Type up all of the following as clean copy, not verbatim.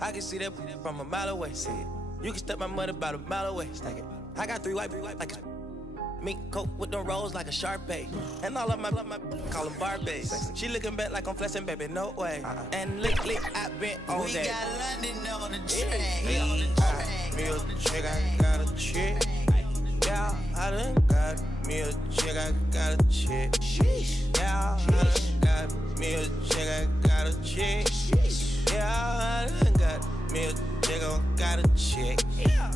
I can see that from a mile away. See it. You can step my money about a mile away. Stack it. I got 3 white like a mink coat with them rolls like a Sharpay. And all of my call them Barbies. She looking back like I'm flexing, baby, no way. And lately I been on that. We got London on the track. Me a chick, I got a chick. Yeah, I done got me a chick, I got a chick. Yeah, I done got me a chick, I got a chick. Yeah, I done got me a chick, I got a chick. Yeah.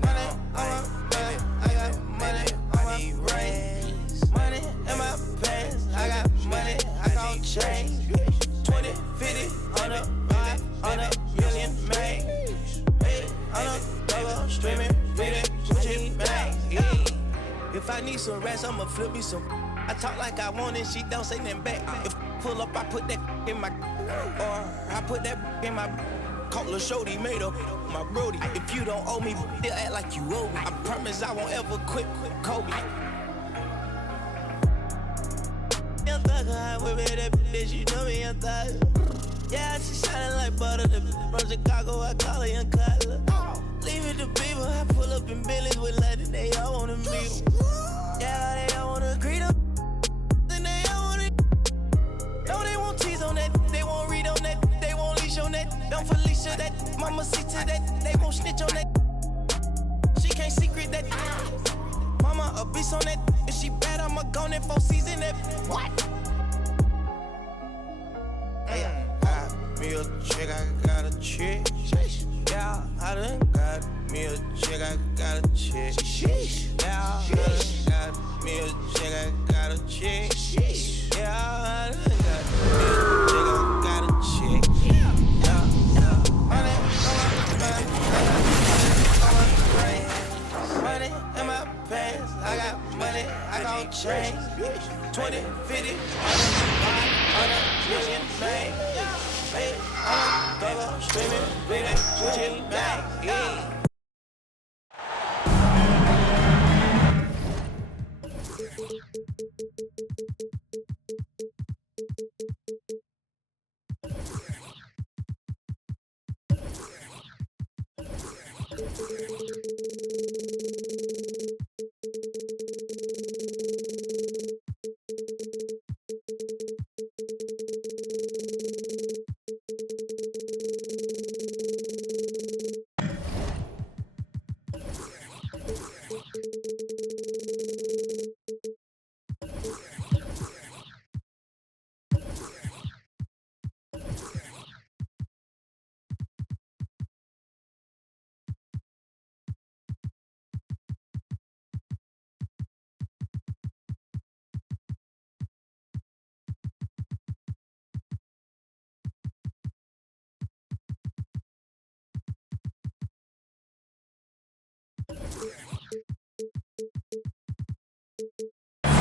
Money on my baby, I got money on my rings. Money in my pants, I got money, I gon' change. 20, 50, on a million, man. On a double, streaming, reading, Gucci, man. If I need some rest, I'ma flip me some. I talk like I want it, she don't say nothing back. If pull up, I put that in my, or I put that in my. Call Lil Shorty, made up my brody. If you don't owe me, they'll act like you owe me. I promise I won't ever quit Kobe. Young thug, I whip it, that bitch, you know me, young thug. Yeah, she shining like butter, the from Chicago, I call her Young Cutler. Leave it to people, I pull up in Billy's with London, they all wanna meet em. Yeah, they all wanna greet em. Then they all wanna. No, they won't tease on that, they won't read on that, they won't leash on that. Don't Felicia that, mama see to that, they won't snitch on that. She can't secret that. Mama a beast on that, if she bad, I'ma go in 4 season that. What? Me a chick, I got a chick. Yeah, I done got me a chick, I got a chick. Yeah, I done got me a chick, I got a chick. Yeah, I done got me a chick, I got a chick. Yeah. Money in my pants, I got money, I gon' change. 20, 50, 100 million, man. Hey, I'm double streaming, reading, Gucci, bag,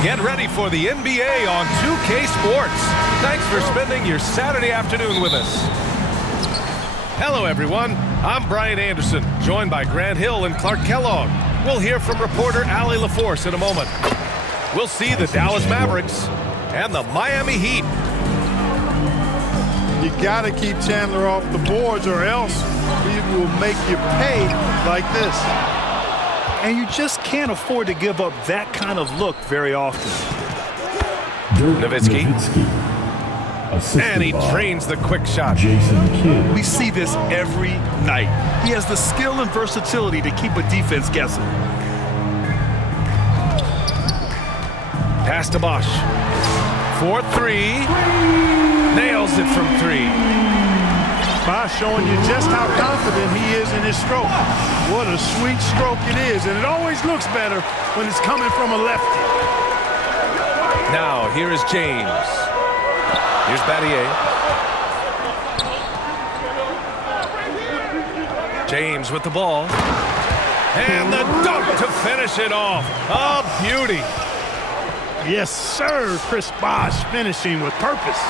Get ready for the NBA on 2K Sports. Thanks for spending your Saturday afternoon with us. Hello, everyone. I'm Brian Anderson, joined by Grant Hill and Clark Kellogg. We'll hear from reporter Allie LaForce in a moment. We'll see the Dallas Mavericks and the Miami Heat. You got to keep Chandler off the boards or else we will make you pay like this. And you just can't afford to give up that kind of look very often. Nowitzki. And he drains the quick shot. Jason Kidd. We see this every night. He has the skill and versatility to keep a defense guessing. Pass to Bosch. 4-3. Nails it from 3. Bosch showing you just how confident he is in his stroke. What a sweet stroke it is, and it always looks better when it's coming from a lefty. Now, here is James. Here's Battier. James with the ball. And the dunk to finish it off. A beauty. Yes, sir, Chris Bosch finishing with purpose.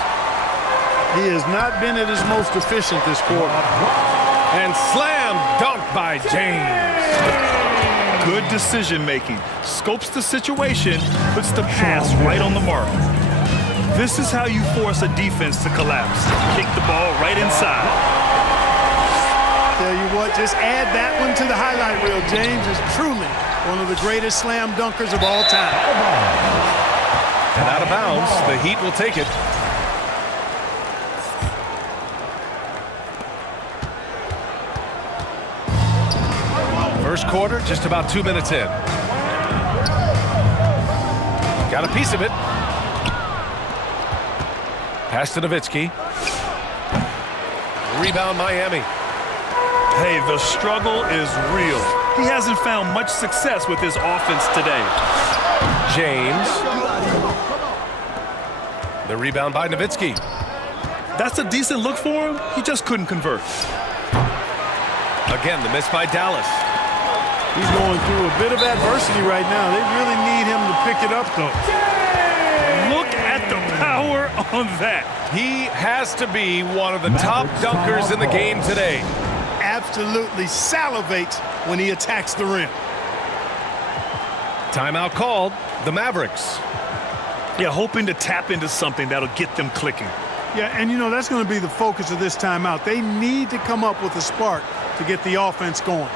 He has not been at his most efficient this quarter. And slam dunk by James. Good decision making. Scopes the situation, puts the pass right on the mark. This is how you force a defense to collapse. Kick the ball right inside. Just add that one to the highlight reel. James is truly one of the greatest slam dunkers of all time. And out of bounds, the Heat will take it. First quarter, just about 2 minutes in. Got a piece of it. Pass to Nowitzki. Rebound, Miami. Hey, the struggle is real. He hasn't found much success with his offense today. James. The rebound by Nowitzki. That's a decent look for him. He just couldn't convert. Again, the miss by Dallas. He's going through a bit of adversity right now. They really need him to pick it up, though. Look at the power on that. He has to be one of the top dunkers in the game today. Absolutely salivates when he attacks the rim. Timeout called. The Mavericks. Yeah, hoping to tap into something that'll get them clicking. Yeah, and you know, that's going to be the focus of this timeout. They need to come up with a spark to get the offense going.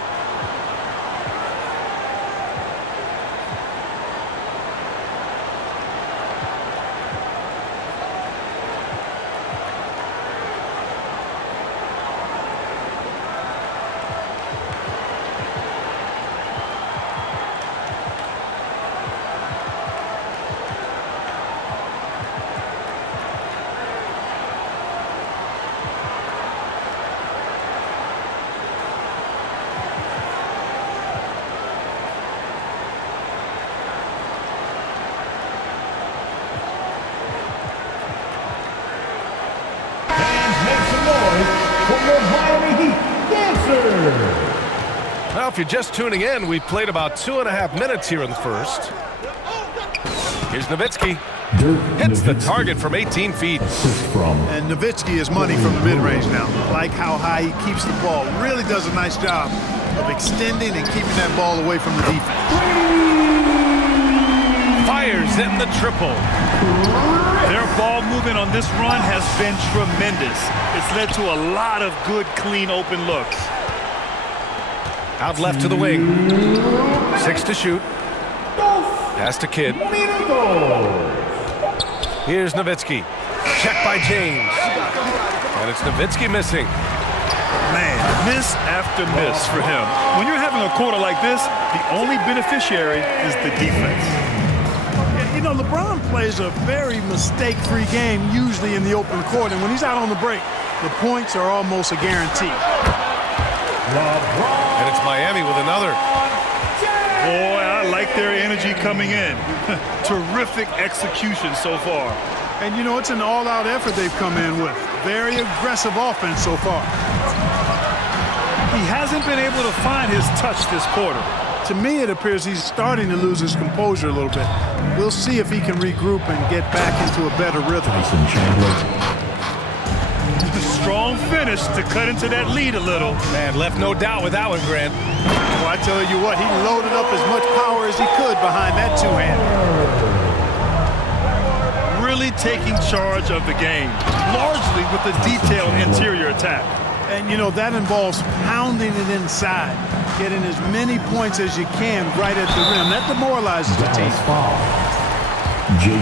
Now, if you're just tuning in, we've played about 2.5 minutes here in the first. Here's Nowitzki. Hits the target from 18 feet. And Nowitzki is money from the mid-range now. Like how high he keeps the ball. Really does a nice job of extending and keeping that ball away from the defense. Fires in the triple. Their ball movement on this run has been tremendous. It's led to a lot of good, clean, open looks. Out left to the wing. 6 to shoot. Pass to Kidd. Here's Nowitzki. Check by James. And it's Nowitzki missing. Man, miss after miss for him. When you're having a quarter like this, the only beneficiary is the defense. You know, LeBron plays a very mistake-free game, usually in the open court. And when he's out on the break, the points are almost a guarantee. And it's Miami with another. Boy, I like their energy coming in. Terrific execution so far. And, you know, it's an all-out effort they've come in with. Very aggressive offense so far. He hasn't been able to find his touch this quarter. To me, it appears he's starting to lose his composure a little bit. We'll see if he can regroup and get back into a better rhythm. Strong finish to cut into that lead a little. Man, left no doubt with that one, Grant. Well, I tell you what, he loaded up as much power as he could behind that two-hander. Really taking charge of the game, largely with the detailed interior attack. And, you know, that involves pounding it inside, getting as many points as you can right at the rim. That demoralizes the team.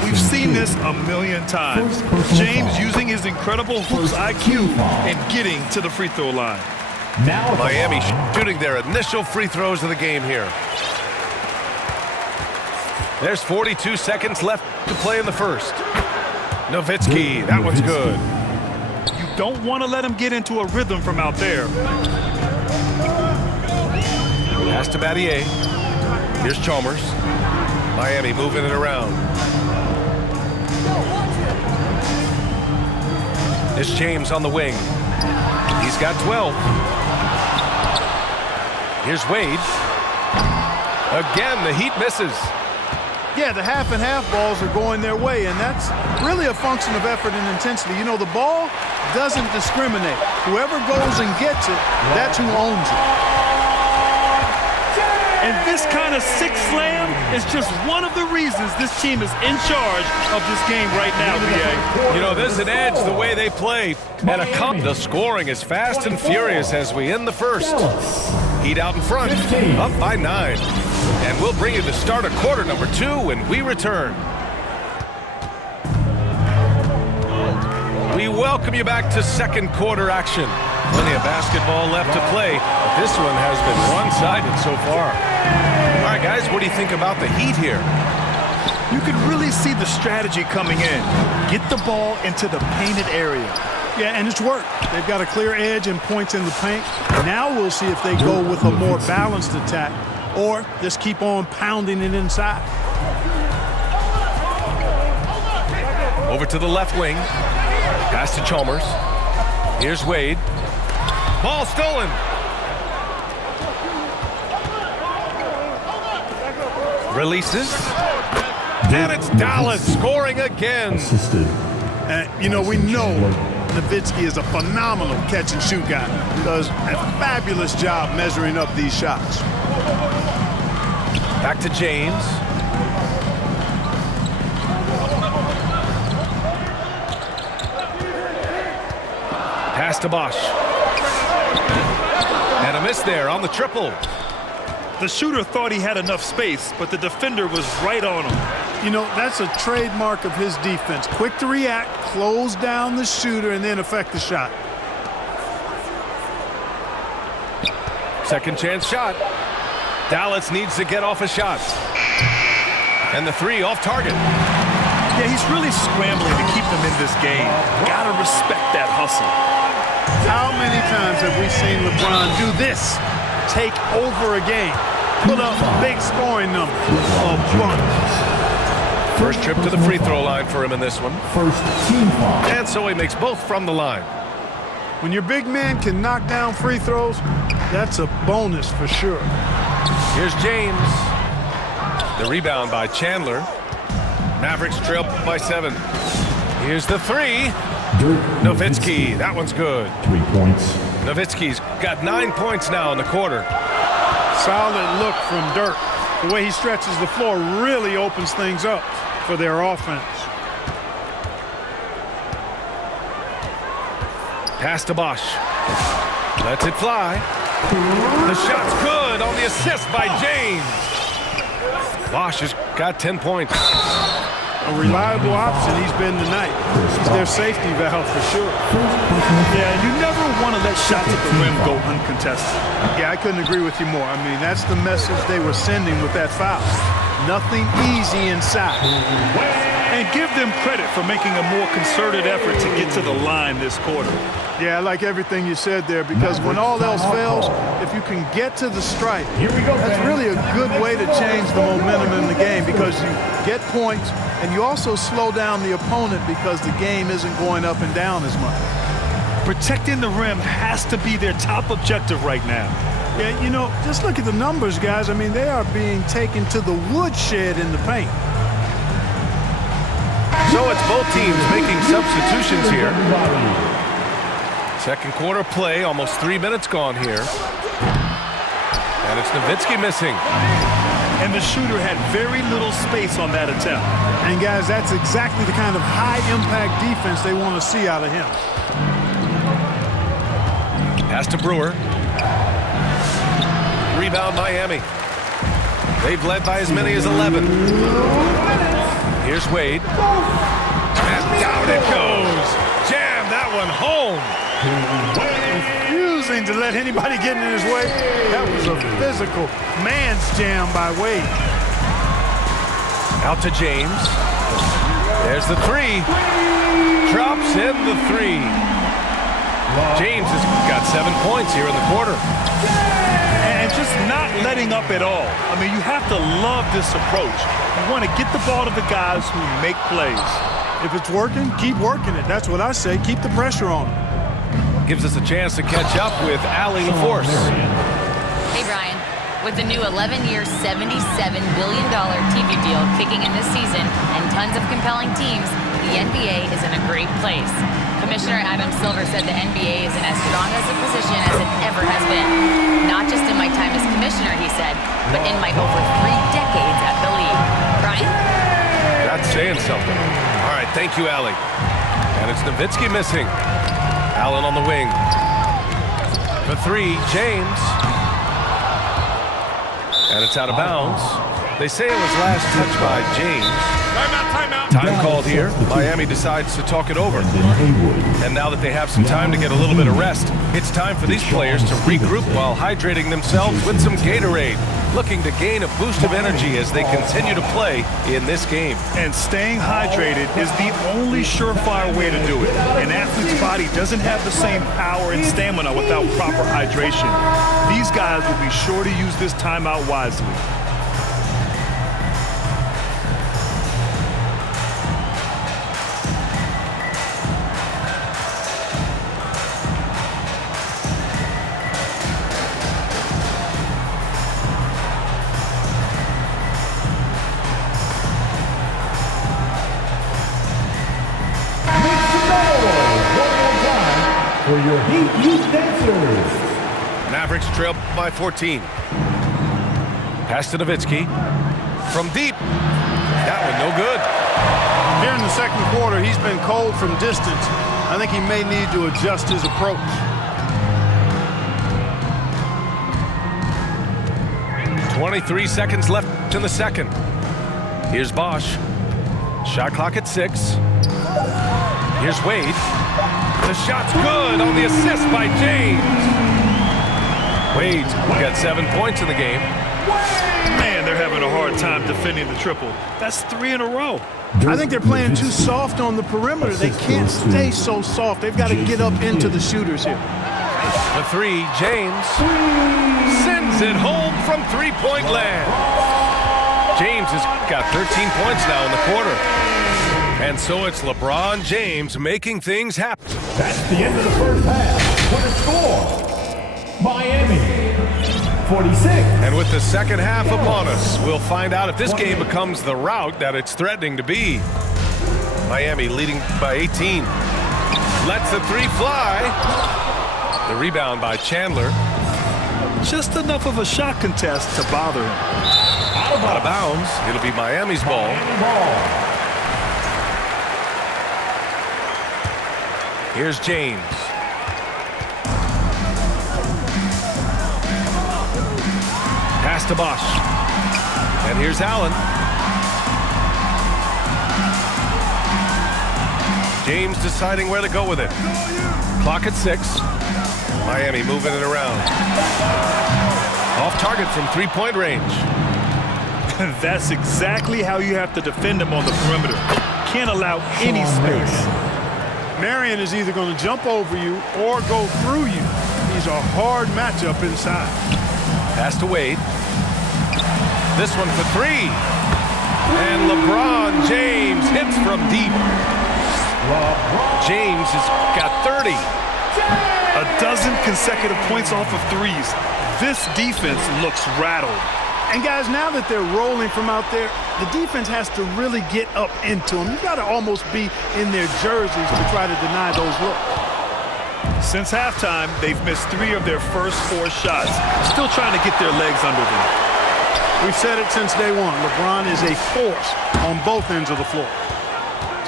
We've seen this a million times. James using his incredible hoops IQ and getting to the free throw line. Miami shooting their initial free throws of the game here. There's 42 seconds left to play in the first. Nowitzki, that one's good. You don't want to let him get into a rhythm from out there. Pass to Battier. Here's Chalmers. Miami moving it around. It's James on the wing. He's got 12. Here's Wade. Again, the Heat misses. Yeah, the half and half balls are going their way, and that's really a function of effort and intensity. You know, the ball doesn't discriminate. Whoever goes and gets it, that's who owns it. And this kind of six slam is just one of the reasons this team is in charge of this game right now, BA. You know, there's an edge the way they play. And the scoring is fast and furious as we end the first. Heat out in front, up by 9. And we'll bring you the start of quarter number 2 when we return. We welcome you back to second quarter action. Plenty of basketball left to play, but this one has been one-sided so far. All right, guys, what do you think about the Heat here? You can really see the strategy coming in. Get the ball into the painted area. Yeah, and it's worked. They've got a clear edge and points in the paint. Now we'll see if they go with a more balanced attack or just keep on pounding it inside. Over to the left wing. Pass to Chalmers. Here's Wade. Ball stolen. Releases. And it's Dallas scoring again. You know, we know Nowitzki is a phenomenal catch-and-shoot guy. Does a fabulous job measuring up these shots. Back to James. Pass to Bosch. And a miss there on the triple. The shooter thought he had enough space, but the defender was right on him. You know, that's a trademark of his defense. Quick to react, close down the shooter, and then affect the shot. Second chance shot. Dallas needs to get off a shot. And the 3 off target. Yeah, he's really scrambling to keep them in this game. Gotta respect that hustle. How many times have we seen LeBron do this? Take over a game. Put up big scoring numbers. A bunch. First trip to the free throw line for him in this one. And so he makes both from the line. When your big man can knock down free throws, that's a bonus for sure. Here's James. The rebound by Chandler. Mavericks trail by 7. Here's the 3. Nowitzki, that one's good. 3 points. Nowitzki's got 9 points now in the quarter. Solid look from Dirk. The way he stretches the floor really opens things up for their offense. Pass to Bosch. Lets it fly. The shot's good on the assist by James. Bosch has got 10 points. A reliable option he's been tonight. He's their safety valve for sure. Yeah, you never want to let shots at the rim go uncontested. Yeah, I couldn't agree with you more. I mean, that's the message they were sending with that foul. Nothing easy inside. And give them credit for making a more concerted effort to get to the line this quarter. Yeah, I like everything you said there, because when all else fails, if you can get to the stripe, that's really a good way to change the momentum in the game, because you get points and you also slow down the opponent because the game isn't going up and down as much. Protecting the rim has to be their top objective right now. Yeah, you know, just look at the numbers, guys. I mean, they are being taken to the woodshed in the paint. So it's both teams making substitutions here. Second quarter play, almost 3 minutes gone here. And it's Nowitzki missing. And the shooter had very little space on that attempt. And guys, that's exactly the kind of high-impact defense they want to see out of him. Pass to Brewer. Rebound Miami. They've led by as many as 11. Here's Wade. And down it goes. Jam that one home. Refusing to let anybody get in his way. That was a physical man's jam by Wade. Out to James. There's the 3. Drops in the 3. James has got 7 points here in the quarter. And just not letting up at all. I mean, you have to love this approach. You want to get the ball to the guys who make plays. If it's working, keep working it. That's what I say. Keep the pressure on them. Gives us a chance to catch up with Allie LaForce. Hey, Brian. With the new 11-year, $77 billion TV deal kicking in this season and tons of compelling teams, the NBA is in a great place. Commissioner Adam Silver said the NBA is in as strong as a position as it ever has been. Not just in my time as commissioner, he said, but in my over 3 decades at the league. Brian? That's saying something. All right, thank you, Allie. And it's Nowitzki missing. Allen on the wing. For three, James. And it's out of bounds. They say it was last touched by James. Time called here. Miami decides to talk it over. And now that they have some time to get a little bit of rest, it's time for these players to regroup while hydrating themselves with some Gatorade, looking to gain a boost of energy as they continue to play in this game. And staying hydrated is the only surefire way to do it. An athlete's body doesn't have the same power and stamina without proper hydration. These guys will be sure to use this timeout wisely. For your Heat Youth Dancers. Mavericks trail by 14. Pass to Nowitzki. From deep. That one no good. Here in the second quarter, he's been cold from distance. I think he may need to adjust his approach. .23 seconds left in the second. Here's Bosch. Shot clock at 6. Here's Wade. The shot's good on the assist by James. Wade's got 7 points in the game. Man, they're having a hard time defending the triple. That's 3 in a row. I think they're playing too soft on the perimeter. They can't stay so soft. They've got to get up into the shooters here. The three, James sends it home from three-point land. James has got 13 points now in the quarter. And so it's LeBron James making things happen. That's the end of the first half. What a score! Miami, 46. And with the second half upon us, we'll find out if this game becomes the rout that it's threatening to be. Miami leading by 18. Lets the three fly. The rebound by Chandler. Just enough of a shot contest to bother him. Out of bounds. It'll be Miami's ball. Here's James. Pass to Bosch. And here's Allen. James deciding where to go with it. Clock at 6. Miami moving it around. Off target from three-point range. That's exactly how you have to defend him on the perimeter. Can't allow any space. Marion is either going to jump over you or go through you. He's a hard matchup inside. Pass to Wade. This one for three. And LeBron James hits from deep. James has got 30. A dozen consecutive points off of threes. This defense looks rattled. And guys, now that they're rolling from out there, the defense has to really get up into them. You've got to almost be in their jerseys to try to deny those looks. Since halftime, they've missed 3 of their first 4 shots. Still trying to get their legs under them. We've said it since day one. LeBron is a force on both ends of the floor.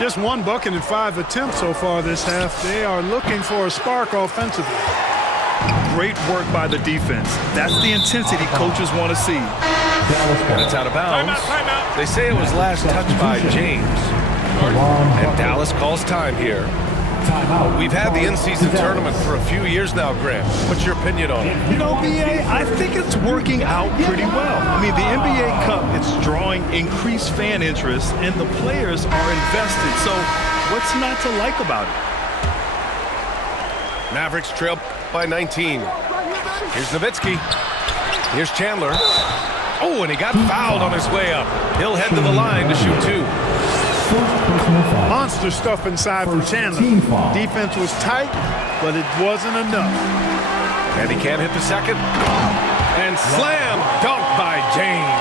Just 1 bucket in 5 attempts so far this half. They are looking for a spark offensively. Great work by the defense. That's the intensity coaches want to see. And it's out of bounds. Timeout. They say it was last touched by James. And Dallas calls time here. We've had the in-season tournament for a few years now, Grant. What's your opinion on it? You know, B.A., I think it's working out pretty well. I mean, the NBA Cup, it's drawing increased fan interest, and the players are invested. So what's not to like about it? Mavericks trail by 19. Here's Nowitzki. Here's Chandler. Oh, and he got fouled on his way up. He'll head to the line to shoot 2. Monster stuff inside from Chandler. Defense was tight, but it wasn't enough. And he can't hit the second. And slam dunk by James.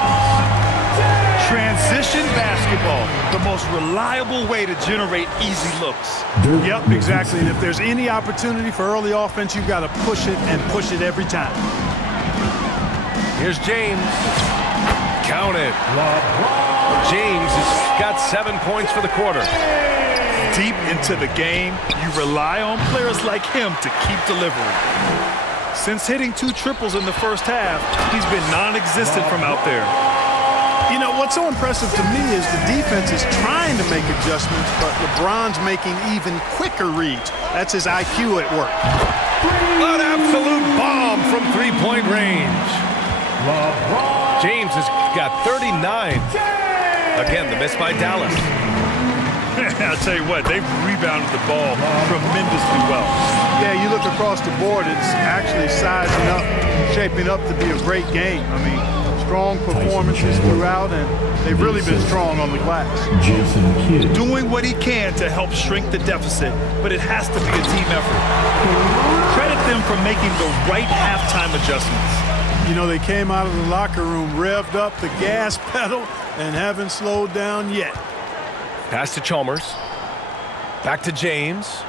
Transition basketball, the most reliable way to generate easy looks. Yep, exactly. And if there's any opportunity for early offense, you've got to push it and push it every time. Here's James. Count it. James has got 7 points for the quarter. deep into the game, you rely on players like him to keep delivering. Since hitting 2 triples in the first half, he's been non-existent from out there. You know, what's so impressive to me is the defense is trying to make adjustments, but LeBron's making even quicker reads. That's his IQ at work. An absolute bomb from three-point range. James has got 39. Again, the miss by Dallas. I'll tell you what, they've rebounded the ball tremendously well. Yeah, you look across the board, it's actually sizing up, shaping up to be a great game. I mean, strong performances throughout, and they've really been strong on the glass. Jason Kidd. Doing what he can to help shrink the deficit, but it has to be a team effort. Credit them for making the right halftime adjustments. You know, they came out of the locker room, revved up the gas pedal, and haven't slowed down yet. Pass to Chalmers. Back to James.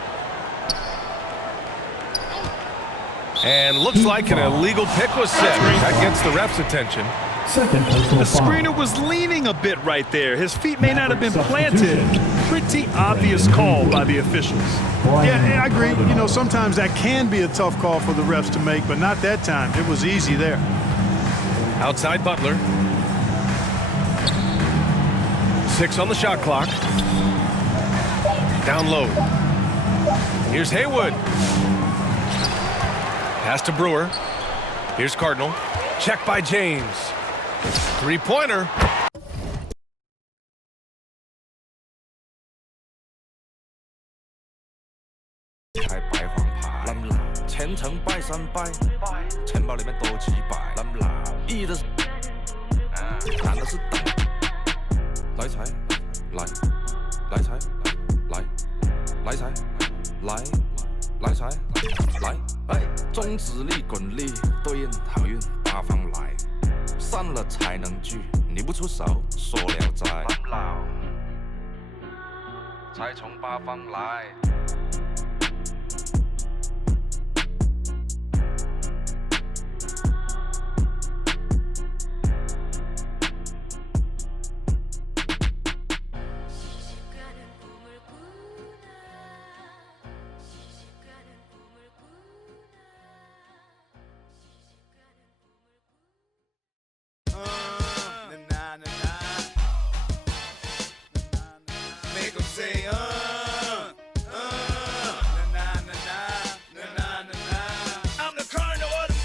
And looks like an illegal pick was set. That gets the ref's attention. Second personal The foul. screener was leaning a bit right there. His feet may not have been planted. Pretty obvious call by the officials. Yeah, I agree. You know, sometimes that can be a tough call for the refs to make, but not that time. It was easy there. Outside Butler. 6 on the shot clock. Down low. Here's Haywood. Pass to Brewer. Here's Cardinal. Check by James. Three-pointer. 开白黄牌，冧樓前程拜三拜，錢包裡面多幾百，冧樓意的是，難的是等，來財，來，來財，來，來財，來，來財，來，哎，中指力滾力，對應好運八方來，散了才能聚，你不出手，說了齋，冧樓，財從八方來。Make 'em say, I'm the cardinal of the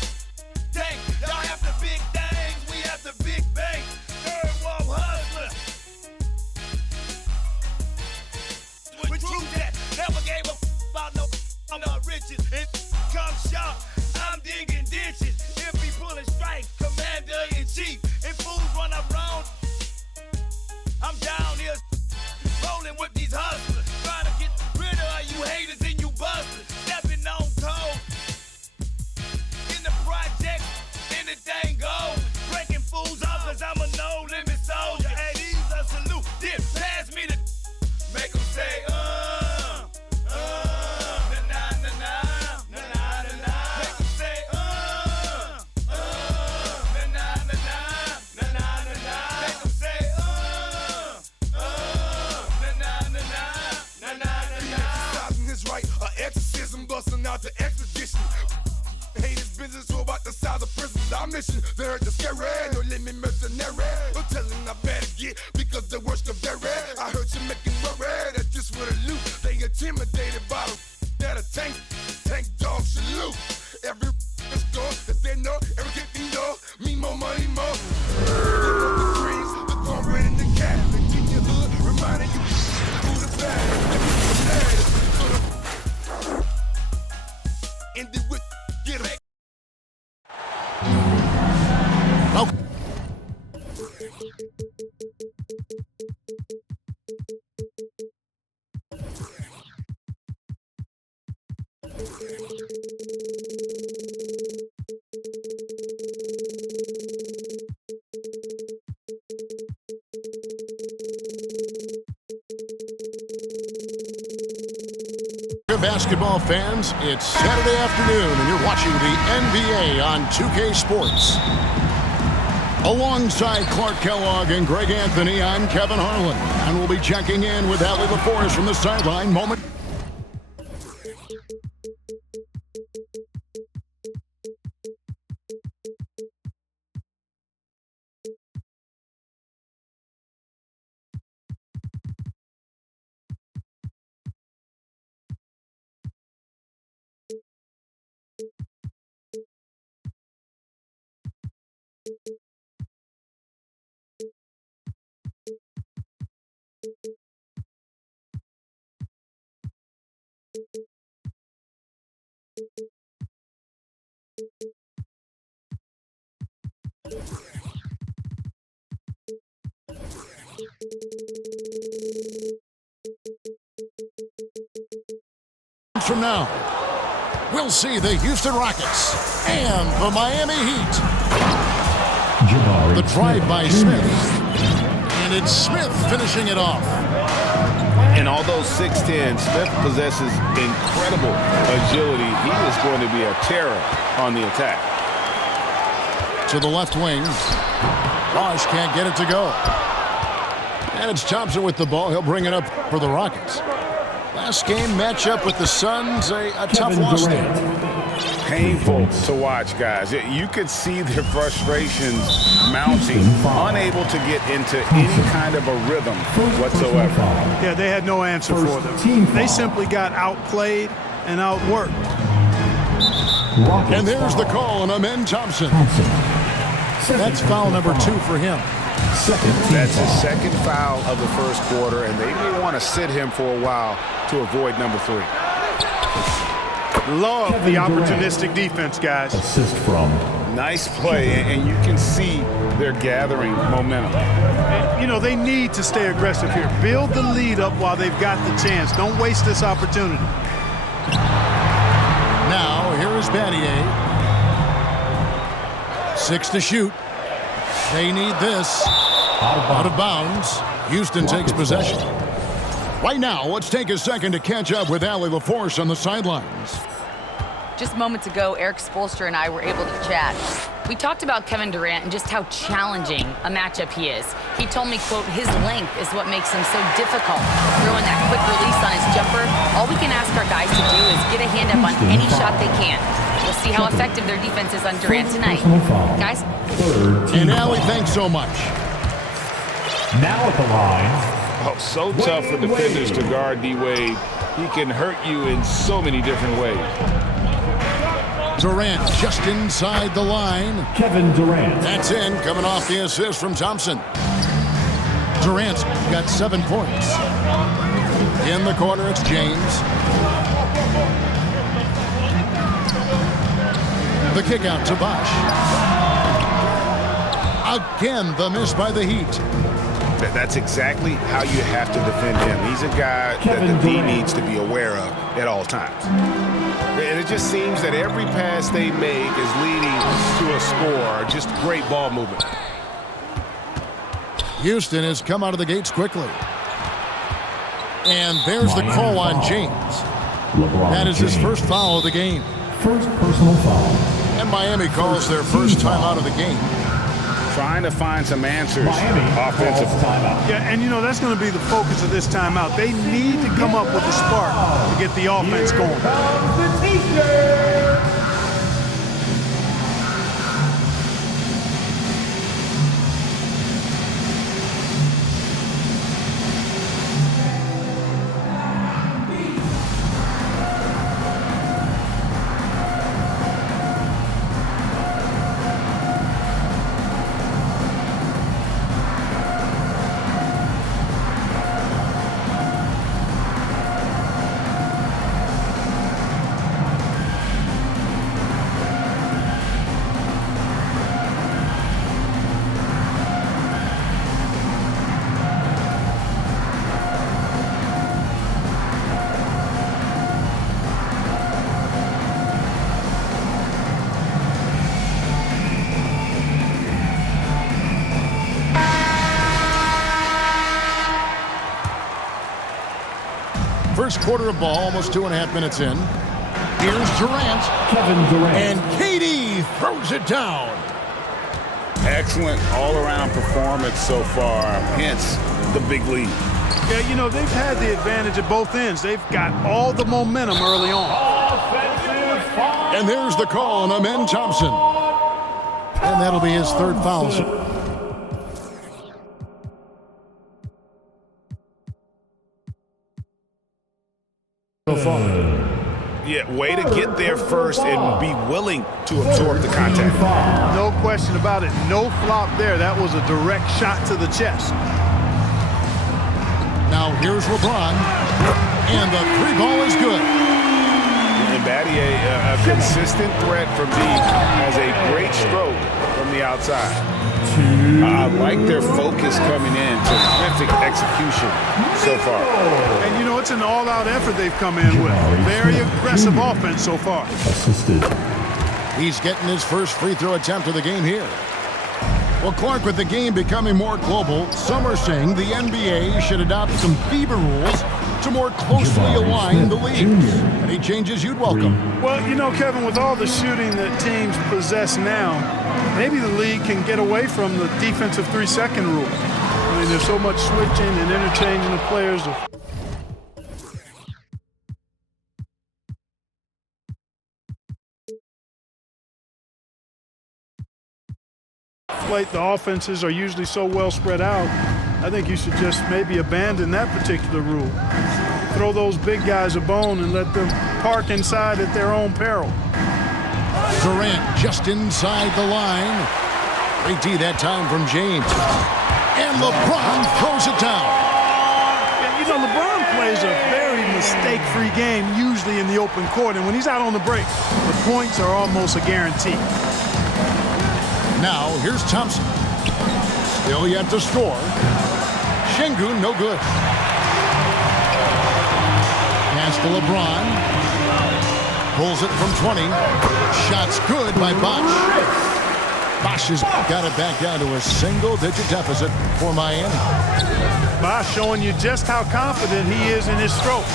tank. Y'all have the big things, we have the big bank. Third wall hustler. With true that, never gave a about no riches. And come short, I'm digging ditches. If he pulling strike, commander in chief. And fools run up wrong. I'm down here rolling with these hustlers, trying to get rid of all you haters and you busters. Stepping on toes in the project, anything goes. Breaking fools off 'cause I'm a no limit soldier. Hey, these a salute. Then pass me the. Make 'em say, Make 'em say, Make 'em say, Exercising his right, exorcism busting out the expedition. Hate his business, so about the size of prisons. Our mission, they heard the scary, no limit mercenary. I'm telling I better get because the worst of their red. I heard you making worry that this would have loot. They intimidated by the that a tank dog salute. Every is gone that they know, every kid they know. Me more money more. They know the dreams, the cornbread in the cat. They keep your hood, reminding you who the bad. End it with get it. Basketball fans, it's Saturday afternoon and you're watching the NBA on 2K Sports. Alongside Clark Kellogg and Greg Anthony, I'm Kevin Harlan. And we'll be checking in with Allie LaForce from the sideline moment. From now, we'll see the Houston Rockets and the Miami Heat. The drive by Smith. And it's Smith finishing it off. And although 6'10", Smith possesses incredible agility. He is going to be a terror on the attack. To the left wing. Bosch can't get it to go. And it's Thompson with the ball. He'll bring it up for the Rockets. Last game matchup with the Suns, a tough loss there. Painful to watch, guys. You could see their frustrations mounting, unable to get into any kind of a rhythm whatsoever. Yeah, they had no answer for them. They simply got outplayed and outworked. And there's the call on Amen Thompson. That's foul number 2 for him. That's his second foul of the first quarter, and they may want to sit him for a while to avoid number 3. Love the opportunistic defense, guys. Assist from. Nice play, and you can see they're gathering momentum. You know, they need to stay aggressive here. Build the lead up while they've got the chance. Don't waste this opportunity. Now, here is Battier. 6 to shoot. They need this. Out of bounds. Houston takes possession. Right now, let's take a second to catch up with Allie LaForce on the sidelines. Just moments ago, Eric Spoelstra and I were able to chat. We talked about Kevin Durant and just how challenging a matchup he is. He told me, quote, his length is what makes him so difficult. Throwing that quick release on his jumper, all we can ask our guys to do is get a hand up on any shot they can. We'll see how effective their defense is on Durant tonight. Guys? And Allie, thanks so much. Now at the line. Oh, so tough for defenders to guard D-Wade. He can hurt you in so many different ways. Durant just inside the line. Kevin Durant. That's in, coming off the assist from Thompson. Durant's got 7 points. In the corner, it's James. The kick out to Bosch. Again, the miss by the Heat. That's exactly how you have to defend him. He's a guy that the D needs to be aware of at all times. And it just seems that every pass they make is leading to a score. Just great ball movement. Houston has come out of the gates quickly. And there's the call on James. That is his first foul of the game. First personal foul. And Miami calls their first time out of the game. Trying to find some answers offensively. Yeah, and you know, that's going to be the focus of this timeout. They need to come up with a spark to get the offense going. First quarter of ball, almost 2.5 minutes in. Here's Durant. Kevin Durant. And KD throws it down. Excellent all-around performance so far, hence the big lead. Yeah, you know, they've had the advantage at both ends. They've got all the momentum early on. And there's the call on Amen Thompson. And that'll be his third foul. So far. Yeah, way to get there first and be willing to absorb the contact. No question about it. No flop there. That was a direct shot to the chest. Now here's LeBron. And the three ball is good. And Battier, a consistent threat from deep, has a great stroke from the outside. I like their focus coming in. Terrific execution so far. And, you know, it's an all-out effort they've come in with. Very aggressive offense so far. He's getting his first free throw attempt of the game here. Well, Clark, with the game becoming more global, some are saying the NBA should adopt some FIBA rules to more closely align the leagues. Any changes you'd welcome? Well, you know, Kevin, with all the shooting that teams possess now, maybe the league can get away from the defensive 3-second rule. I mean, there's so much switching and interchanging of players. The offenses are usually so well spread out. I think you should just maybe abandon that particular rule. Throw those big guys a bone and let them park inside at their own peril. Durant just inside the line. Great D that time from James. And LeBron throws it down. And, you know, LeBron plays a very mistake-free game usually in the open court. And when he's out on the break, the points are almost a guarantee. Now, here's Thompson. Still yet to score. Şengün, no good. Pass to LeBron. Pulls it from 20. Shot's good by Bosh. Bosh has got it back down to a single-digit deficit for Miami. Bosh showing you just how confident he is in his stroke.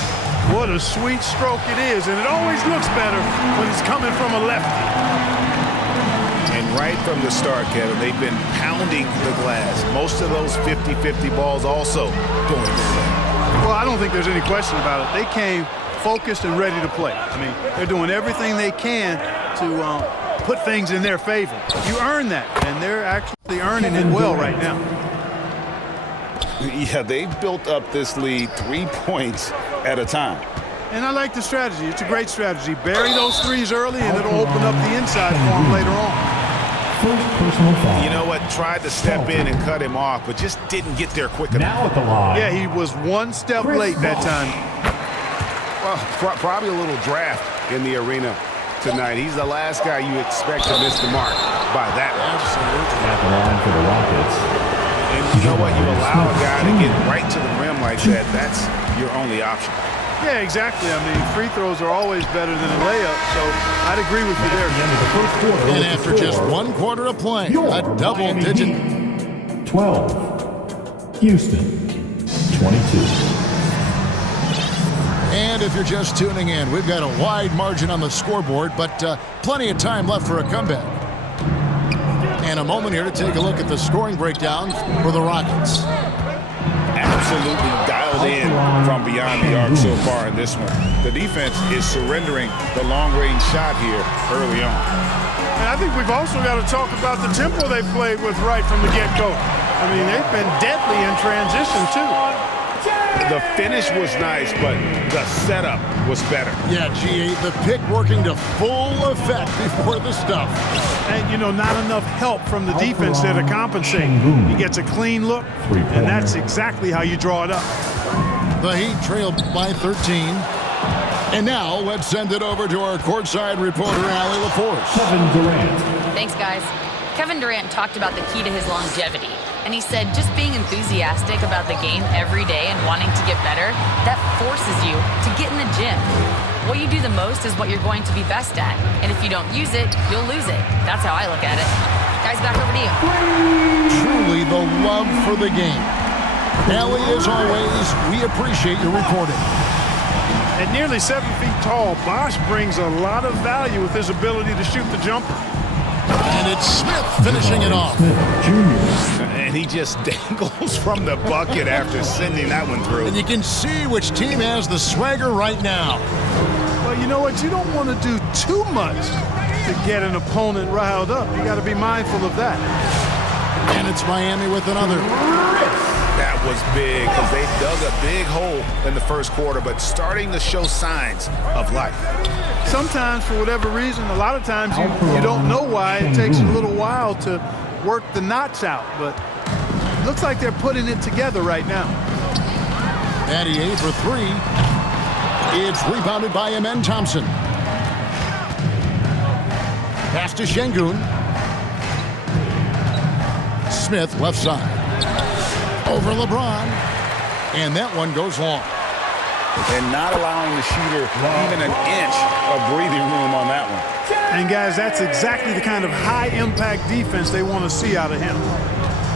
What a sweet stroke it is, and it always looks better when it's coming from a lefty. Right from the start, Kevin, they've been pounding the glass. Most of those 50-50 balls also going their way. Well, I don't think there's any question about it. They came focused and ready to play. I mean, they're doing everything they can to put things in their favor. You earn that, and they're actually earning it well right now. Yeah, they've built up this lead 3 points at a time. And I like the strategy. It's a great strategy. Bury those threes early, and it'll open up the inside for them later on. You know what? Tried to step in and cut him off, but just didn't get there quick enough. Now at the line. Yeah, he was one step late that time. Well, probably a little draft in the arena tonight. He's the last guy you expect to miss the mark by that much. Absolutely. At the line for the Rockets. And you know what? You allow a guy to get right to the rim like that. That's your only option. Yeah, exactly. I mean, free throws are always better than a layup, so I'd agree with you there. And after just 1 quarter of play, a double-digit. 12. Houston, 22. And if you're just tuning in, we've got a wide margin on the scoreboard, but plenty of time left for a comeback. And a moment here to take a look at the scoring breakdown for the Rockets. Absolutely dialed in from beyond the arc so far in this one. The defense is surrendering the long-range shot here early on. And I think we've also got to talk about the tempo they played with right from the get-go. I mean, they've been deadly in transition, too. The finish was nice, but the setup was better. Yeah, G8, the pick working to full effect before the stuff. And, you know, not enough help from the defense there to compensate. He gets a clean look, and that's exactly how you draw it up. The Heat trailed by 13. And now, let's send it over to our courtside reporter, Allie LaForce. Kevin Durant. Thanks, guys. Kevin Durant talked about the key to his longevity. And he said just being enthusiastic about the game every day and wanting to get better, that forces you to get in the gym. What you do the most is what you're going to be best at. And if you don't use it, you'll lose it. That's how I look at it. Guys, back over to you. Truly the love for the game. Allie, as always, we appreciate your reporting. At nearly 7 feet tall, Bosh brings a lot of value with his ability to shoot the jumper. And And it's Smith finishing it off. And he just dangles from the bucket after sending that one through. And you can see which team has the swagger right now. Well, you know what? You don't want to do too much to get an opponent riled up. You got to be mindful of that. And it's Miami with another. That was big because they dug a big hole in the first quarter, but starting to show signs of life. Sometimes, for whatever reason, a lot of times you don't know why. It takes a little while to work the knots out, but it looks like they're putting it together right now. Natty A for three. It's rebounded by Amen Thompson. Pass to Şengün. Smith left side. Over LeBron. And that one goes long. And not allowing the shooter even an inch of breathing room on that one. And guys, that's exactly the kind of high-impact defense they want to see out of him.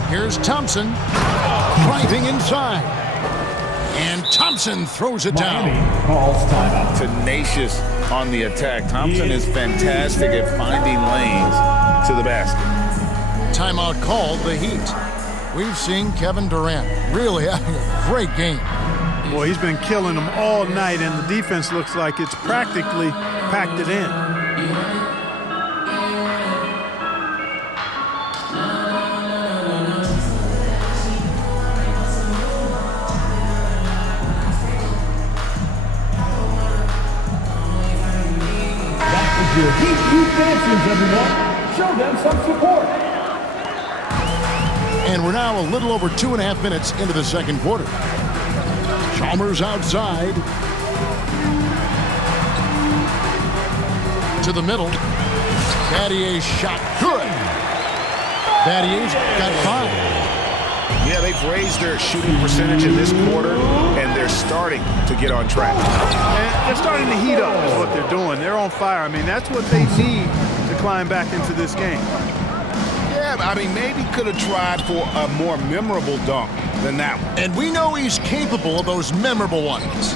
Here's Thompson driving inside. And Thompson throws it down. Tenacious on the attack. Thompson is fantastic at finding lanes to the basket. Timeout called, the Heat. We've seen Kevin Durant really having a great game. Boy, he's been killing them all night, and the defense looks like it's practically packed it in. That was your Heat defenses, everyone. Show them some support. And we're now a little over 2.5 minutes into the second quarter. Chalmers outside. To the middle. Battier's shot good. Battier's got 5. Yeah, they've raised their shooting percentage in this quarter, and they're starting to get on track. And they're starting to heat up is what they're doing. They're on fire. I mean, that's what they need to climb back into this game. Yeah, I mean, maybe could have tried for a more memorable dunk than that one. And we know he's capable of those memorable ones.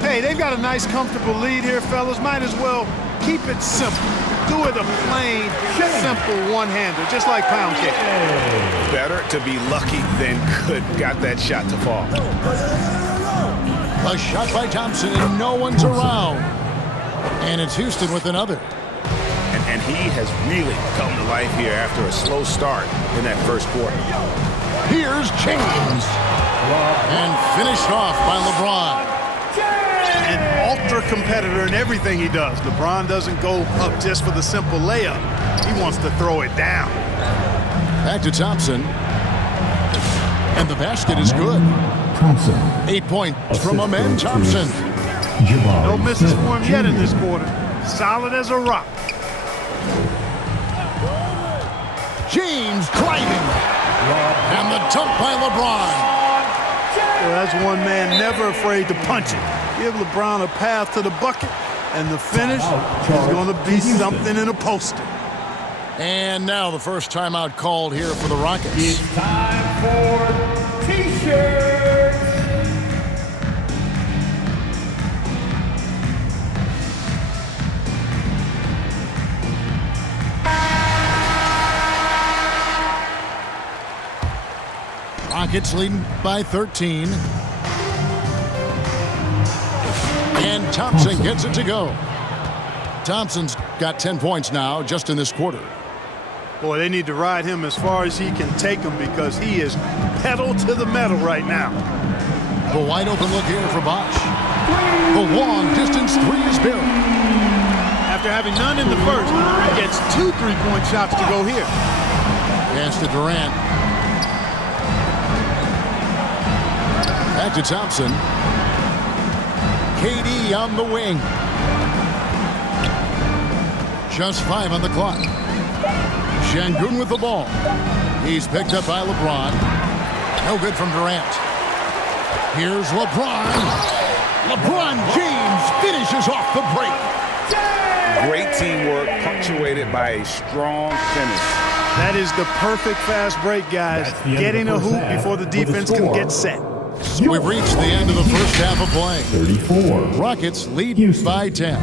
Hey, they've got a nice, comfortable lead here, fellas. Might as well keep it simple. Do it a plain, simple one-hander, just like pound cake. Better to be lucky than good. Got that shot to fall. A shot by Thompson, and no one's around. And it's Houston with another. And he has really come to life here after a slow start in that first quarter. Here's James. And finished off by LeBron. An ultra-competitor in everything he does. LeBron doesn't go up just for the simple layup. He wants to throw it down. Back to Thompson. And the basket is good. 8 points from Amen Thompson. No misses for him yet in this quarter. Solid as a rock. James driving. And the dunk by LeBron. Well, that's one man never afraid to punch it. Give LeBron a path to the bucket, and the finish is going to be something in a poster. And now the first timeout called here for the Rockets. It's time for T-shirts. Rockets leading by 13. And Thompson gets it to go. Thompson's got 10 points now just in this quarter. Boy, they need to ride him as far as he can take him because he is pedal to the metal right now. The wide open look here for Bosch. The long distance three is Barry. After having none in the first, he gets 2 3-point shots to go here. Pass to Durant. Back to Thompson. KD on the wing. Just 5 on the clock. Şengün with the ball. He's picked up by LeBron. No good from Durant. Here's LeBron. LeBron James finishes off the break. Great teamwork punctuated by a strong finish. That is the perfect fast break, guys. Getting a hoop before the defense can get set. We've reached the end of the first half of play. 34. Rockets lead by 10.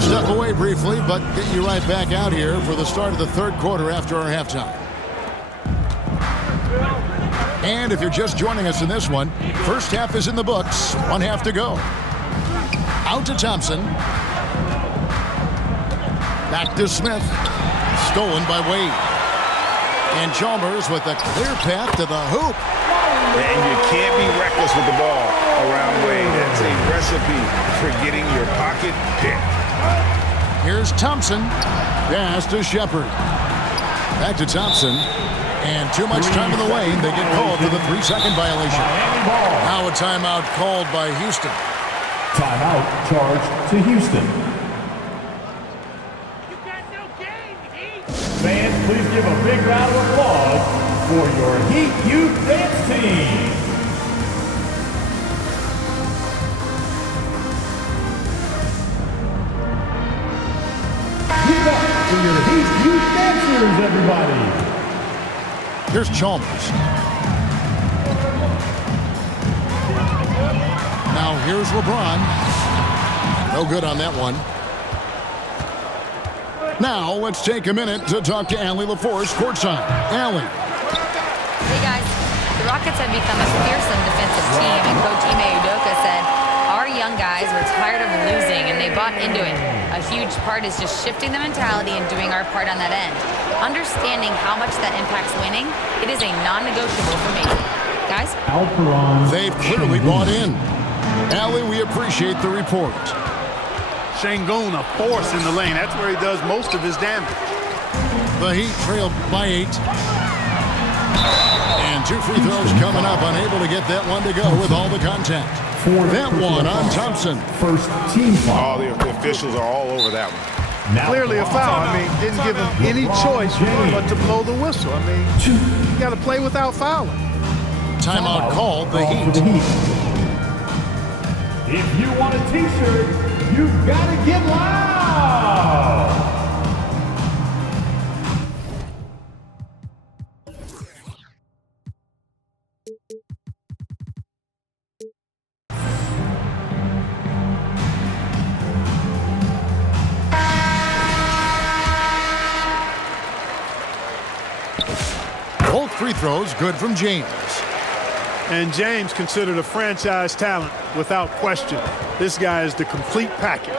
Step away briefly, but get you right back out here for the start of the third quarter after our halftime. And if you're just joining us in this one, first half is in the books. 1 half to go. Out to Thompson. Back to Smith. Stolen by Wade. And Chalmers with a clear path to the hoop. And you can't be reckless with the ball around Wade. That's a recipe for getting your pocket picked. Here's Thompson. Pass to Shepard. Back to Thompson. And too much time in the lane. They get called for the 3-second violation. Now a timeout called by Houston. Timeout charged to Houston. Fans, please give a big round of applause for your Heat Youth Dance Team. Give up for your Heat Youth Dancers, everybody. Here's Chalmers. Now here's LeBron. No good on that one. Now let's take a minute to talk to Allie LaForce courtside. Allie. Hey guys, the Rockets have become a fearsome defensive team, and Coach Ime Udoka said, our young guys were tired of losing and they bought into it. A huge part is just shifting the mentality and doing our part on that end. Understanding how much that impacts winning, it is a non-negotiable for me. Guys? They've clearly bought in. Allie, we appreciate the report. Şengün, a force in the lane. That's where he does most of his damage. The Heat trailed by 8. And 2 free throws coming up. Unable to get that one to go with all the contact. That one on Thompson. First team foul. Oh, the officials are all over that one. Now, clearly a foul. I mean, didn't give him any choice but to blow the whistle. I mean, you got to play without fouling. Timeout called the Heat. If you want a t-shirt, you've got to get loud. Both free throws good from James. And James considered a franchise talent without question. This guy is the complete package.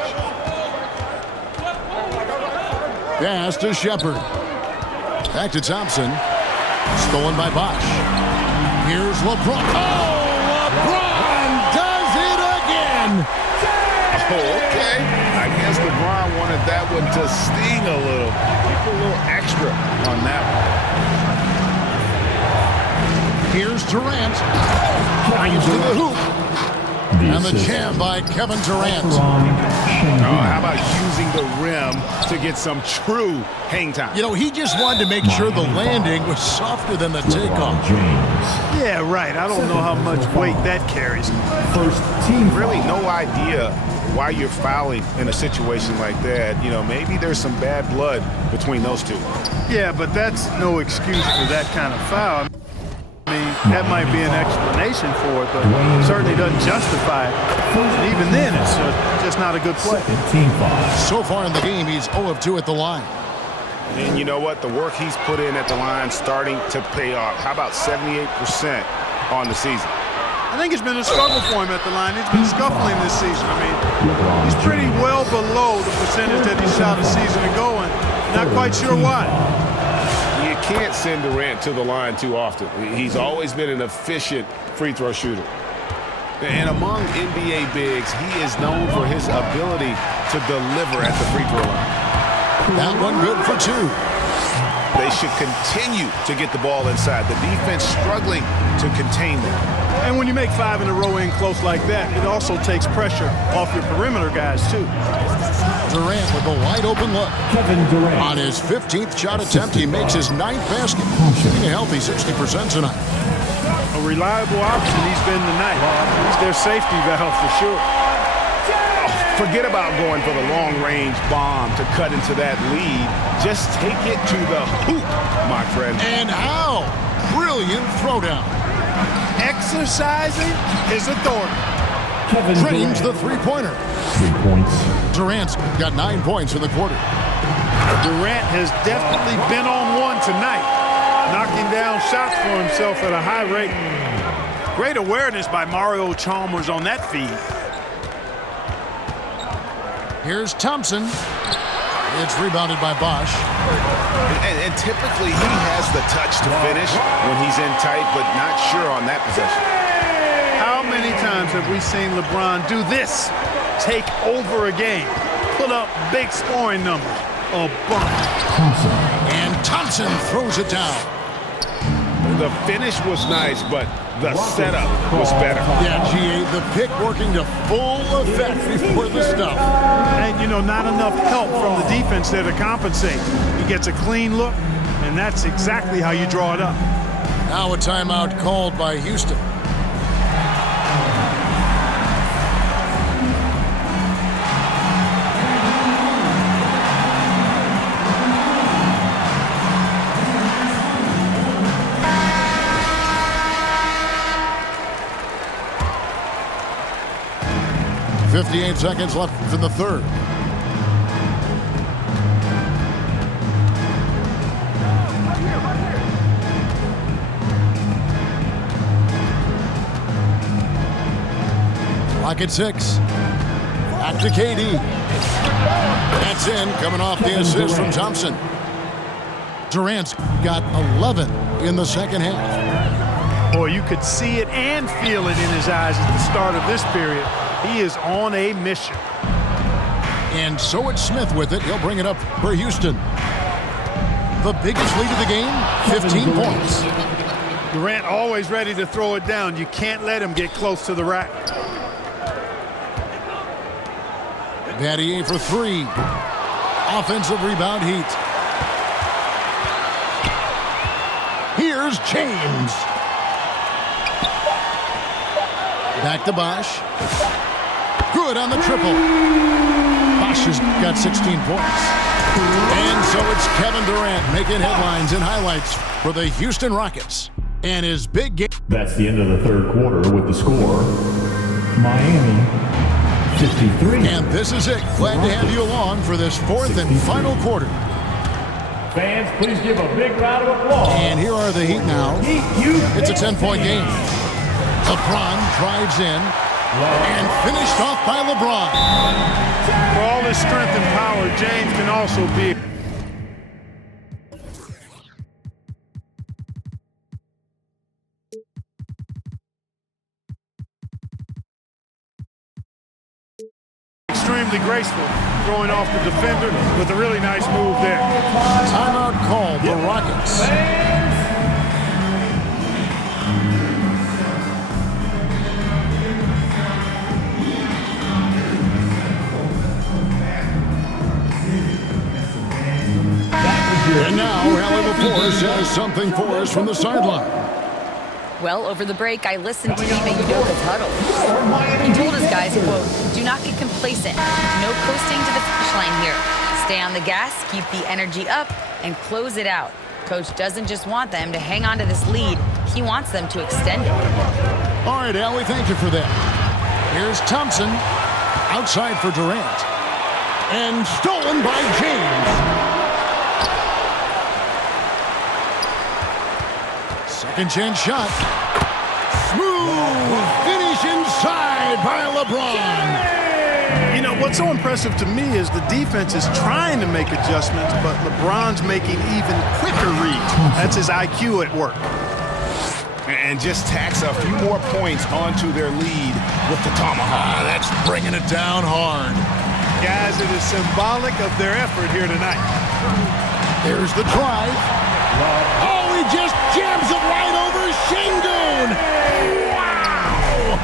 Pass to Shepard. Back to Thompson. Stolen by Bosch. Here's LeBron. Oh, LeBron does it again. Oh, okay. I guess LeBron wanted that one to sting a little. Keep a little extra on that one. Here's Durant. Brings to the hoop. And the jam by Kevin Durant. How about using the rim to get some true hang time? You know, he just wanted to make sure the landing was softer than the takeoff. Yeah, right. I don't know how much weight that carries. First team. Really no idea why you're fouling in a situation like that. You know, maybe there's some bad blood between those two. Yeah, but that's no excuse for that kind of foul. I mean, that might be an explanation for it, but certainly doesn't justify it. And even then, it's just not a good play. So far in the game, he's 0 of 2 at the line. And you know what? The work he's put in at the line starting to pay off. How about 78% on the season? I think it's been a struggle for him at the line. He's been scuffling this season. I mean, he's pretty well below the percentage that he shot a season ago, and not quite sure why. You can't send Durant to the line too often. He's always been an efficient free throw shooter. And among NBA bigs, he is known for his ability to deliver at the free throw line. That one good for 2. They should continue to get the ball inside. The defense struggling to contain them. And when you make 5 in a row in close like that, it also takes pressure off your perimeter guys, too. Durant with a wide open look. Kevin Durant. On his 15th shot attempt, he makes his 9th basket. Shooting a healthy 60% tonight. A reliable option he's been tonight. He's their safety valve for sure. Forget about going for the long-range bomb to cut into that lead. Just take it to the hoop, my friend. And how? Brilliant throwdown. Exercising his authority. drains the three-pointer. 3 points. Durant's got 9 points in the quarter. Durant has definitely been on one tonight, knocking down shots for himself at a high rate. Great awareness by Mario Chalmers on that feed. Here's Thompson. It's rebounded by Bosch. And typically he has the touch to finish when he's in tight, but not sure on that possession. How many times have we seen LeBron do this? Take over a game, put up big scoring numbers. A bunch. Thompson. And Thompson throws it down. The finish was nice, but the setup was better. Yeah, GA, the pick working to full effect before the stuff. And, you know, not enough help from the defense there to compensate. He gets a clean look, and that's exactly how you draw it up. Now a timeout called by Houston. .58 seconds left in the third. Clock at 6. Back to KD. That's in, coming off the assist from Thompson. Durant's got 11 in the second half. Boy, you could see it and feel it in his eyes at the start of this period. He is on a mission. And so it's Smith with it. He'll bring it up for Houston. The biggest lead of the game, 15 points. Durant always ready to throw it down. You can't let him get close to the rack. Battier for 3. Offensive rebound Heat. Here's James. Back to Bosch. Good on the triple. Bosch has got 16 points. And so it's Kevin Durant making headlines and highlights for the Houston Rockets. And his big game. That's the end of the third quarter with the score. Miami 53. And this is it. Glad to have you along for this fourth and final quarter. Fans, please give a big round of applause. And here are the Heat now. It's a 10-point game. LeBron drives in. And finished off by LeBron. For all his strength and power, James can also be. Extremely graceful, throwing off the defender with a really nice move there. Timeout called the Rockets. And now, Allie LaForce has something for us from the sideline. Well, over the break, I listened to Ime Udoka's huddle. He told his guys, quote, "Do not get complacent. No coasting to the finish line here. Stay on the gas, keep the energy up, and close it out. Coach doesn't just want them to hang on to this lead. He wants them to extend it." All right, Allie, thank you for that. Here's Thompson, outside for Durant. And stolen by James. Second chance shot. Smooth finish inside by LeBron. You know, what's so impressive to me is the defense is trying to make adjustments, but LeBron's making even quicker reads. That's his IQ at work. And just tacks a few more points onto their lead with the tomahawk. That's bringing it down hard. Guys, it is symbolic of their effort here tonight. There's the drive. Oh, he just jams it right over Şengün. Wow!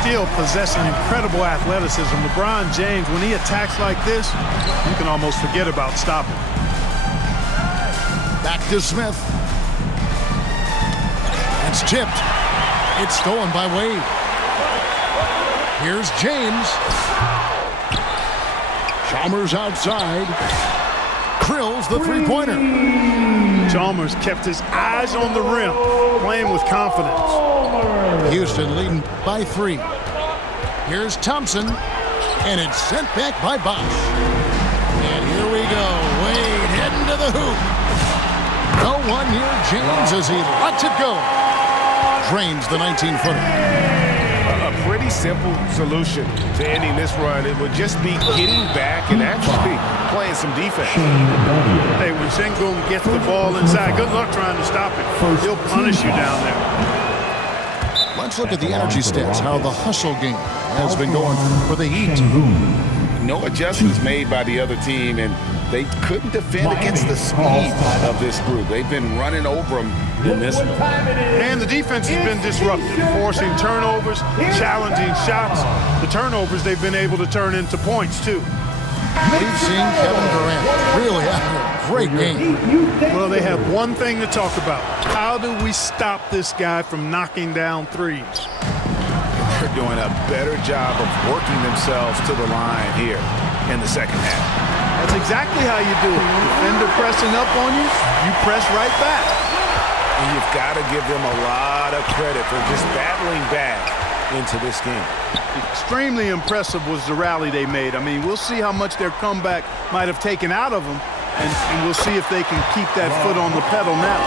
Still possessing incredible athleticism, LeBron James, when he attacks like this, you can almost forget about stopping. Back to Smith. It's tipped. It's stolen by Wade. Here's James. Chalmers outside. Drills the three-pointer. Chalmers kept his eyes on the rim, playing with confidence. Houston leading by 3. Here's Thompson, and it's sent back by Bosch. And here we go. Wade heading to the hoop. No one near James as he lets it go. Drains the 19-footer. A pretty simple solution to ending this run. It would just be getting back and actually playing some defense. Hey, when Sengun gets the ball inside, good luck trying to stop it. He'll punish you down there. Let's look at the energy stats, how the hustle game has been going for the Heat. No adjustments made by the other team, and they couldn't defend against the speed of this group. They've been running over them in this one. And the defense has been disruptive, forcing turnovers, challenging shots. The turnovers they've been able to turn into points, too. We've seen Kevin Durant really have a great game. Well, they have one thing to talk about. How do we stop this guy from knocking down threes? They're doing a better job of working themselves to the line here in the second half. That's exactly how you do it. Defender pressing up on you, you press right back. And you've got to give them a lot of credit for just battling back into this game. Extremely impressive was the rally they made. I mean, we'll see how much their comeback might have taken out of them, and we'll see if they can keep that foot on the pedal now.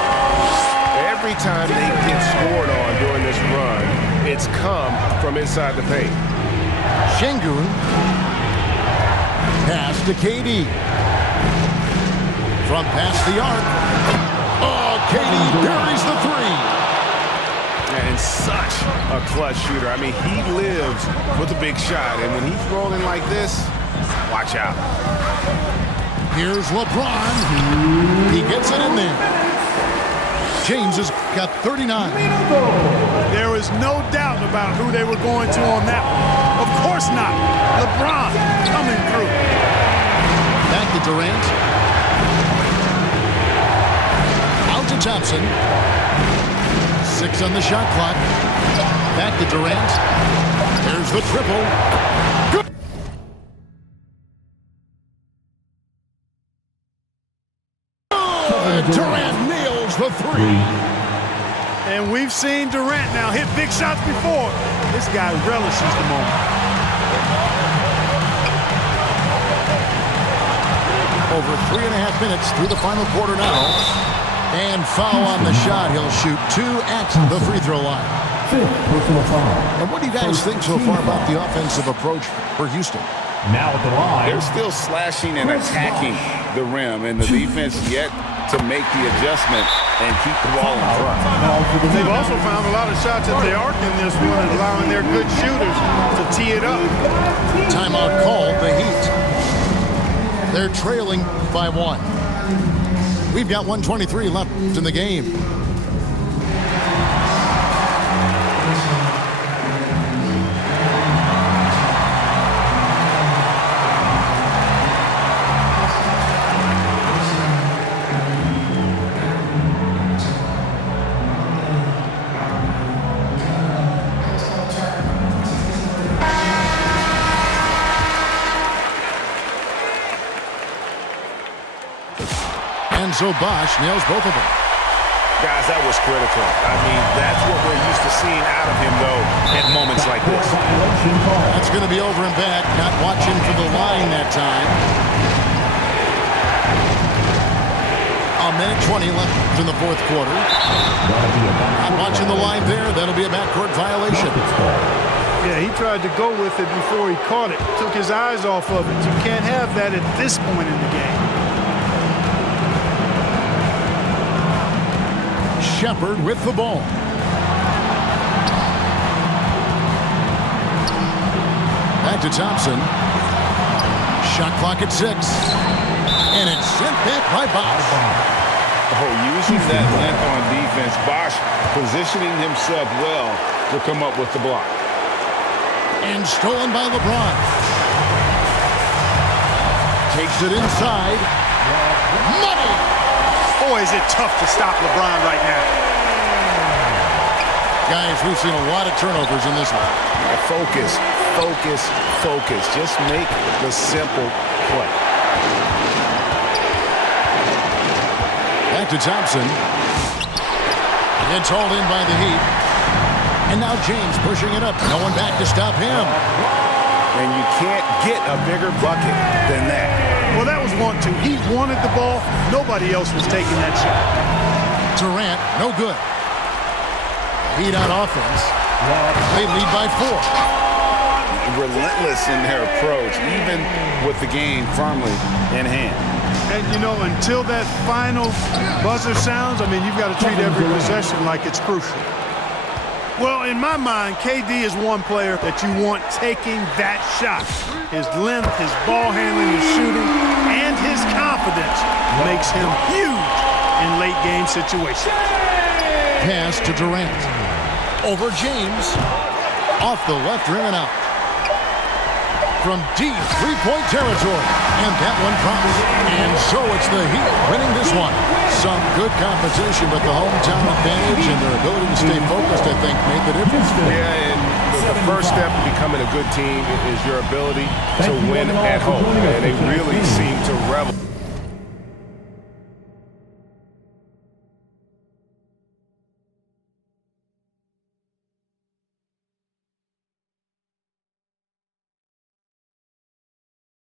Every time they get scored on during this run, it's come from inside the paint. Sengun. Pass to KD. From past the arc. Oh, KD buries the three. And such a clutch shooter. I mean, he lives with a big shot. And when he's rolling like this, watch out. Here's LeBron. He gets it in there. James has got 39. There was no doubt about who they were going to on that one. Of course not. LeBron coming through. Back to Durant. Out to Thompson. 6 on the shot clock. Back to Durant. There's the triple. Good. Durant nails the three. And we've seen Durant now hit big shots before. This guy relishes the moment. Over 3.5 minutes through the final quarter now. And foul on the shot. He'll shoot 2 at the free throw line. And what do you guys think so far about the offensive approach for Houston? Now at the line. They're still slashing and attacking the rim, and the defense yet to make the adjustment and keep the ball in front. They've also found a lot of shots at the arc in this one and allowing their good shooters to tee it up. Timeout called the Heat. They're trailing by 1. We've got 1:23 left in the game. So Bosch nails both of them. Guys, that was critical. I mean, that's what we're used to seeing out of him, though, at moments like this. That's going to be over and back. Not watching for the line that time. 1:20 left in the fourth quarter. Not watching the line there. That'll be a backcourt violation. Yeah, he tried to go with it before he caught it. Took his eyes off of it. You can't have that at this point in the game. Shepard with the ball. Back to Thompson. Shot clock at 6. And it's sent back by Bosch. Oh, using that length on defense, Bosch positioning himself well to come up with the block. And stolen by LeBron. Takes it inside. Money! Boy, is it tough to stop LeBron right now. Guys, we've seen a lot of turnovers in this one. Focus, focus, focus. Just make the simple play. Back to Thompson. It's hauled in by the Heat. And now James pushing it up. No one back to stop him. And you can't get a bigger bucket than that. Well, that was 1-2. He wanted the ball. Nobody else was taking that shot. Durant, no good. Heat on offense. They lead by 4. Relentless in their approach, even with the game firmly in hand. And, you know, until that final buzzer sounds, I mean, you've got to treat every possession like it's crucial. Well, in my mind, KD is one player that you want taking that shot. His length, his ball handling, his shooting, and his confidence makes him huge in late-game situations. Pass to Durant. Over James. Off the left rim and out. From deep three-point territory. And that one drops. And so it's the Heat winning this one. Some good competition, but the hometown advantage and their ability to stay focused, I think, made the difference. Yeah, and the first step to becoming a good team is your ability to win at home. And they really seem to revel.